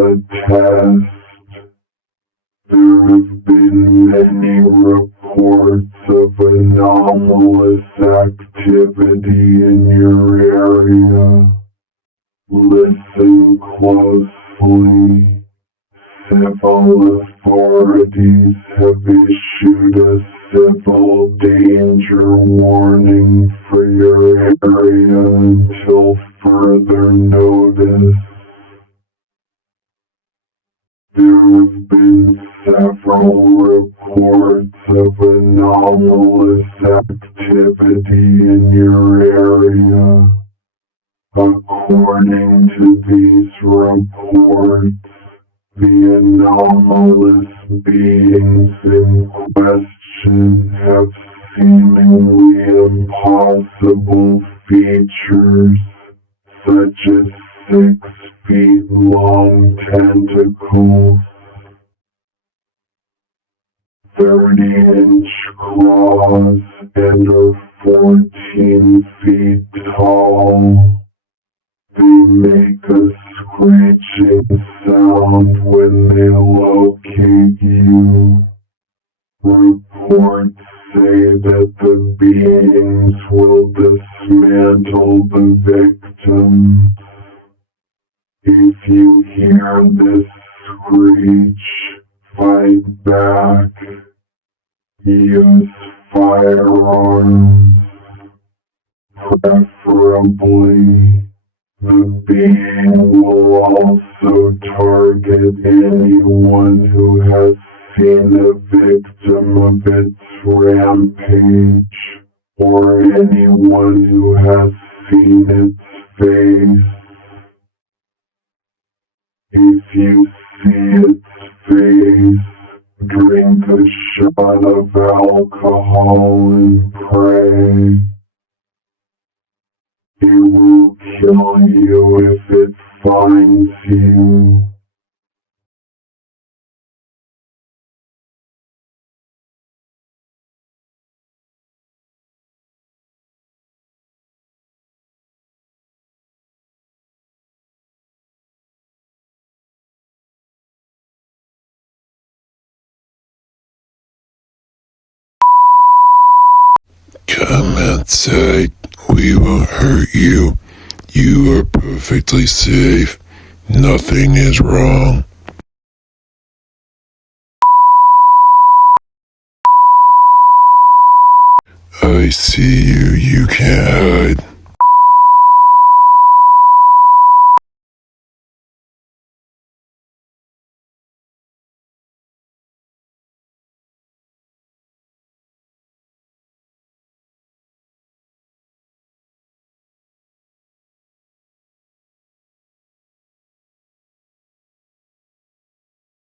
a test. There have been many reports of anomalous activity in your area. Listen closely. Civil authorities have issued a civil danger warning for your area until further notice. There have been several reports of anomalous activity in your area. According to these reports, the anomalous beings in question have seemingly impossible features, such as 6-feet-long tentacles, 30-inch claws, and are 14 feet tall. They make a screeching sound when they locate you. Reports say that the beings will dismantle the victims. If you hear this screech, fight back. Use firearms. Preferably, the being will also target anyone who has seen a victim of its rampage, or anyone who has seen its face. If you see its face, drink a shot of alcohol and pray. It will kill you if it finds you. Come outside. We won't hurt you. You are perfectly safe. Nothing is wrong. I see you. You can't hide.